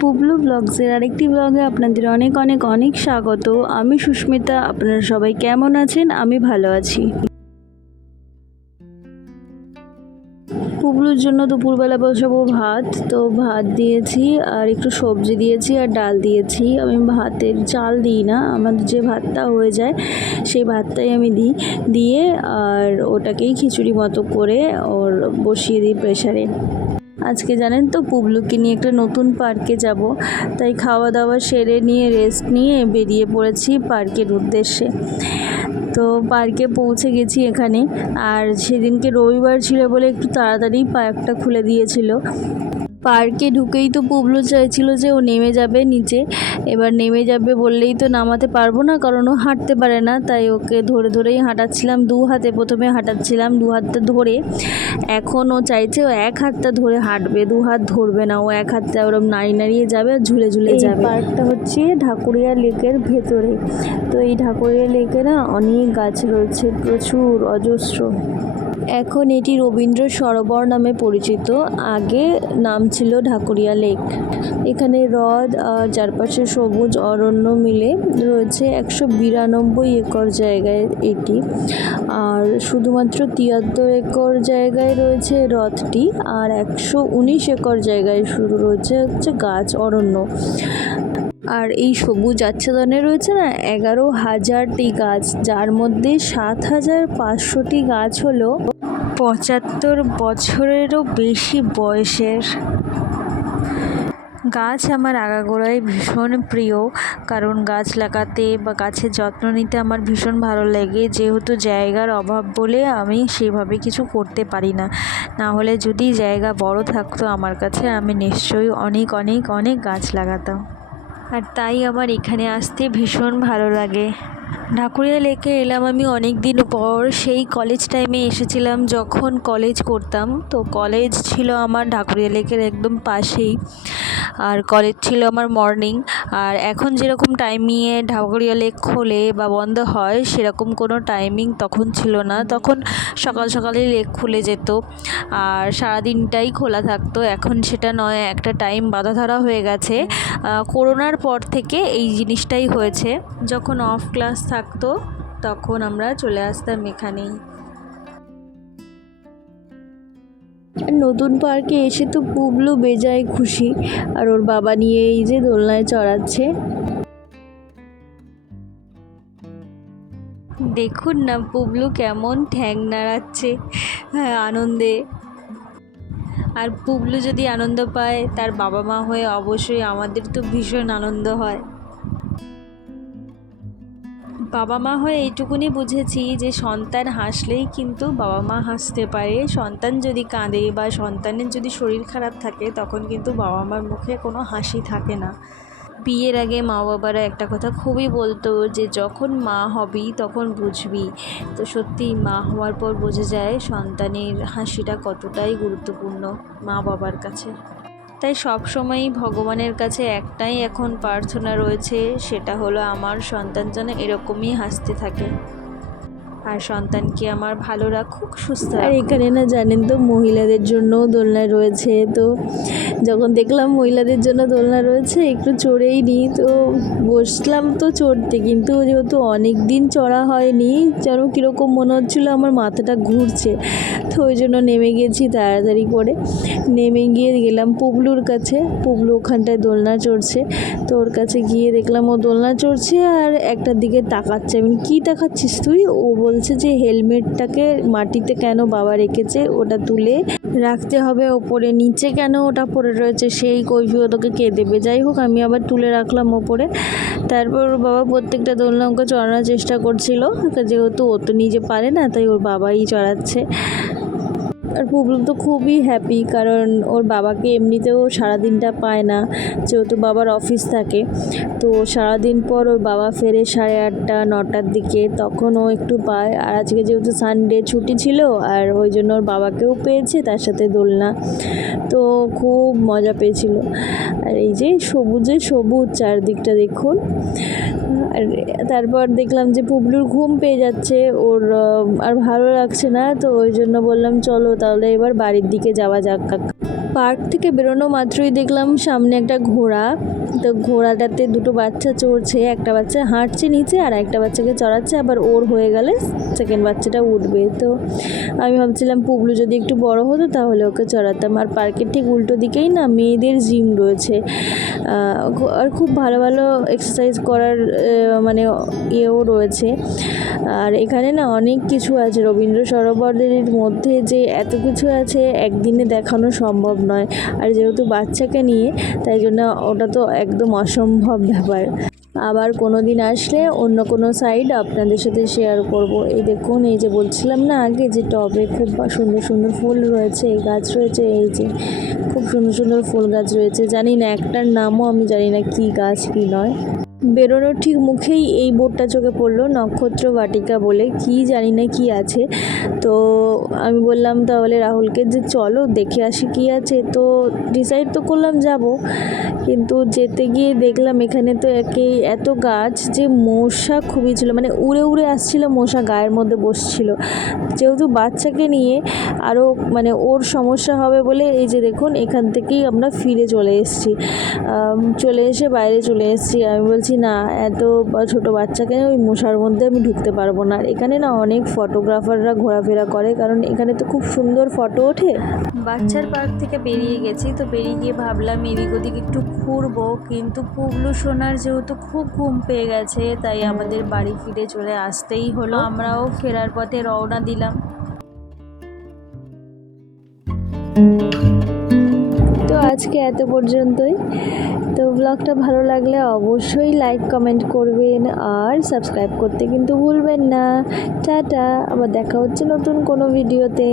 পুবলু ব্লগসের আরেকটি ব্লগে আপনাদের অনেক অনেক অনেক স্বাগত। আমি সুস্মিতা। আপনারা সবাই কেমন আছেন? আমি ভালো আছি। পুবলুর জন্য দুপুরবেলা বসাবো ভাত, তো ভাত দিয়েছি আর একটু সবজি দিয়েছি আর ডাল দিয়েছি। আমি ভাতের চাল দিই না, আমাদের যে ভাতটা হয়ে যায় সেই ভাতটাই আমি দিই, দিয়ে আর ওটাকেই খিচুড়ি মতো করে ওর বসিয়ে দিই প্রেসারে। আজকে জানেন তো পুবলুকে নিয়ে একটা নতুন পার্কে যাব, তাই খাওয়া দাওয়া সেরে নিয়ে রেস্ট নিয়ে বেরিয়ে পড়েছি পার্কের উদ্দেশ্যে। তো পার্কে পৌঁছে গেছি এখানে, আর সেদিনকে রবিবার ছিল বলে একটু তাড়াতাড়ি পার্কটা খুলে দিয়েছিল। পার্কে ঢুকেই তো পুবলু চাইছিল যে ও নেমে যাবে নিচে। এবার নেমে যাবে বললেই তো নামাতে পারবো না, কারণ ও হাঁটতে পারে না, তাই ওকে ধরে ধরেই হাঁটাচ্ছিলাম। দু হাতে প্রথমে হাঁটাচ্ছিলাম, দু হাতটা ধরে। এখন ও চাইছে ও এক হাতটা ধরে হাঁটবে, দু হাত ধরবে না। ও এক হাতটা ওরকম নাড়িয়ে নাড়িয়ে যাবে আর ঝুলে ঝুলে যাবে। পার্কটা হচ্ছে ঢাকুরিয়া লেকের ভেতরে। তো এই ঢাকুরিয়া লেকে না অনেক গাছ রয়েছে, প্রচুর, অজস্র। এখন এটি রবীন্দ্র সরোবর নামে পরিচিত, আগে নাম ছিল ঢাকুরিয়া লেক। এখানে হ্রদ আর চারপাশে সবুজ অরণ্য মিলে রয়েছে 192 একর জায়গায় এটি। আর শুধুমাত্র 73 একর জায়গায় রয়েছে হ্রদটি, আর 119 একর জায়গায় শুধু রয়েছে গাছ অরণ্য। আর এই সবুজ আচ্ছাদনে রয়েছে না 11,000টি গাছ, যার মধ্যে 7,500টি গাছ হলো 75 বছরেরও বেশি বয়সের। গাছ আমার আগাগোড়াই ভীষণ প্রিয়, কারণ গাছ লাগাতে বা গাছের যত্ন নিতে আমার ভীষণ ভালো লাগে। যেহেতু জায়গার অভাব বলে আমি সেভাবে কিছু করতে পারি না, না হলে যদি জায়গা বড় থাকতো আমার কাছে, আমি নিশ্চয়ই অনেক অনেক অনেক গাছ লাগাতাম। আর তাই আমার এখানে আসতে ভীষণ ভালো লাগে। ঢাকুরিয়া লেকে এলাম আমি অনেক দিন পর। সেই কলেজ টাইমে এসেছিলাম যখন কলেজ করতাম, তো কলেজ ছিল আমার ঢাকুরিয়া লেকের একদম পাশেই, আর কলেজ ছিল আমার মর্নিং। আর এখন যেরকম টাইমিংয়ে ঢাকুরিয়া লেক খোলে বা বন্ধ হয় সেরকম কোনো টাইমিং তখন ছিল না। তখন সকাল সকালেই লেক খুলে যেত আর সারাদিনটাই খোলা থাকতো। এখন সেটা নয়, একটা টাইম বাঁধা ধরা হয়ে গেছে। করোনার পর থেকে এই জিনিসটাই হয়েছে। যখন অফ ক্লাস থাকতো তখন আমরা চলে আসতাম এখানেই। নতুন পার্কে এসে তো পুবলু বেজায় খুশি, আর ওর বাবা নিয়ে এই যে দোলনায় চড়াচ্ছে। দেখুন না পুবলু কেমন ঠ্যাং নাড়াচ্ছে আনন্দে। আর পুবলু যদি আনন্দ পায় তার বাবা মা হয়ে অবশ্যই আমাদের তো ভীষণ আনন্দ হয়। বাবা মা হয়ে এইটুকুনি বুঝেছি যে সন্তান হাসলেই কিন্তু বাবা মা হাসতে পারে। সন্তান যদি কাঁদে বা সন্তানের যদি শরীর খারাপ থাকে তখন কিন্তু বাবা মার মুখে কোনো হাসি থাকে না। বিয়ের আগে মা বাবারা একটা কথা খুবই বলতো যে যখন মা হবি তখন বুঝবি। তো সত্যি মা হওয়ার পর বোঝা যায় সন্তানের হাসিটা কতটাই গুরুত্বপূর্ণ মা বাবার কাছে। তাই সব সময়ই ভগবানের কাছে একটাই এখন প্রার্থনা রয়েছে, সেটা হলো আমার সন্তান যেন এরকমই হাসতে থাকে আর সন্তানকে আমার ভালো রাখুক, সুস্থ। আর এখানে না জানেন তো মহিলাদের জন্য দোলনা রয়েছে। তো যখন দেখলাম মহিলাদের জন্য দোলনা রয়েছে একটু চড়েই নিই, তো বসলাম তো চড়তে, কিন্তু যেহেতু অনেক দিন চড়া হয়নি যেন কীরকম মনে হচ্ছিলো আমার মাথাটা ঘুরছে, তো ওই জন্য নেমে গেছি তাড়াতাড়ি করে। নেমে গিয়ে গেলাম পুবলুর কাছে। পুবলু ওখানটায় দোলনা চড়ছে, তো ওর কাছে গিয়ে দেখলাম ও দোলনা চড়ছে আর একটার দিকে তাকাচ্ছে। আমি কী তাকাচ্ছিস তুই? ও বলছে যে হেলমেটটাকে মাটিতে কেন বাবা রেখেছে, ওটা তুলে রাখতে হবে ওপরে, নিচে কেন ওটা পড়ে রয়েছে সেই কৈফিয়ত ওকে কে দেবে। যাই হোক আমি আবার তুলে রাখলাম ওপরে। তারপর ওর বাবা প্রত্যেকটা দোলনা ওকে চড়ানোর চেষ্টা করছিল, যেহেতু ও তো নিজে পারে না তাই ওর বাবাই চড়াচ্ছে। আর পুবলু তো খুবই হ্যাপি, কারণ ওর বাবাকে এমনিতেও সারাদিনটা পায় না, যেহেতু বাবার অফিস থাকে। তো সারাদিন পর ওর বাবা ফেরে 8:30 9টার দিকে, তখন ও একটু পায়। আর আজকে যেহেতু সানডে ছুটি ছিল, আর ওই জন্য ওর বাবাকেও পেয়েছে তার সাথে দোলনা, তো খুব মজা পেয়েছিল। আর এই যে সবুজে সবুজ চারদিকটা দেখুন। আর তারপর দেখলাম যে পুবলুর ঘুম পেয়ে যাচ্ছে, ওর আর ভালো লাগছে না, তো ওই জন্য বললাম চলো তাহলে এবার বাড়ির দিকে যাওয়া যাক। পার্ক থেকে বেরোনো মাত্রই দেখলাম সামনে একটা ঘোড়া। তো ঘোড়াটাতে দুটো বাচ্চা চড়ছে, একটা বাচ্চা হাঁটছে নিচে আর একটা বাচ্চাকে চড়াচ্ছে, আবার ওর হয়ে গেলে সেকেন্ড বাচ্চাটা উঠবে। তো আমি ভাবছিলাম পুবলু যদি একটু বড় হতো তাহলে ওকে চড়াতাম। আর পার্কের ঠিক উল্টো দিকেই না মেয়েদের জিম রয়েছে, আর খুব ভালো ভালো এক্সারসাইজ করার মানে ইয়েও রয়েছে। আর এখানে না অনেক কিছু আছে, রবীন্দ্র সরোবরের মধ্যে যে এত কিছু আছে একদিনে দেখানো সম্ভব নয়। আর যেহেতু বাচ্চাকে নিয়ে তাই জন্য ওটা তো একদম অসম্ভব ব্যাপার। আবার কোনো দিন আসলে অন্য কোনো সাইড আপনাদের সাথে শেয়ার করব। এই দেখুন, এই যে বলছিলাম না আগে যে টবে খুব সুন্দর সুন্দর ফুল রয়েছে, গাছ রয়েছে, এই যে খুব সুন্দর সুন্দর ফুল গাছ রয়েছে। জানি না একটার নামও আমি জানি না কি গাছ কি নয়। বেরোনোর ঠিক মুখেই এই বোর্ডটা চোখে পড়লো, নক্ষত্র বাটিকা বলে, কি জানি না কি আছে। তো আমি বললাম তাহলে রাহুলকে যে চলো দেখে আসি কি আছে। তো ডিসাইড তো করলাম যাব, কিন্তু যেতে গিয়ে দেখলাম এখানে তো এত গাছ যে মশা খুবই ছিল, মানে উড়ে উড়ে আসছিল মশা, গায়ের মধ্যে বসছিল। যেহেতু বাচ্চাকে নিয়ে আরও মানে ওর সমস্যা হবে বলে এই যে দেখুন এখান থেকেই আমরা ফিরে চলে এসেছি। চলে এসে বাইরে চলে এসেছি। আমি বলছি না, এত ছোটো বাচ্চাকে ওই মশার মধ্যে আমি ঢুকতে পারবো না। এখানে না অনেক ফটোগ্রাফাররা ঘোরাফেরা করে, কারণ এখানে তো খুব সুন্দর ফটো ওঠে। বাচ্চার পার্ক থেকে বেরিয়ে গেছি, তো বেরিয়ে গিয়ে ভাবলাম এদিক ওদিক একটু ঘুরবো, কিন্তু পুবলু সোনার যেহেতু খুব ঘুম পেয়ে গেছে তাই আমাদের বাড়ি ফিরে চলে আসতেই হলো। আমরাও ফেরার পথে রওনা দিলাম। তো আজকে এত পর্যন্তই। তো ব্লগটা ভালো লাগলে অবশ্যই লাইক কমেন্ট করবেন আর সাবস্ক্রাইব করতে কিন্তু ভুলবেন না। টাটা, আবার দেখা হচ্ছে নতুন কোনো ভিডিওতে।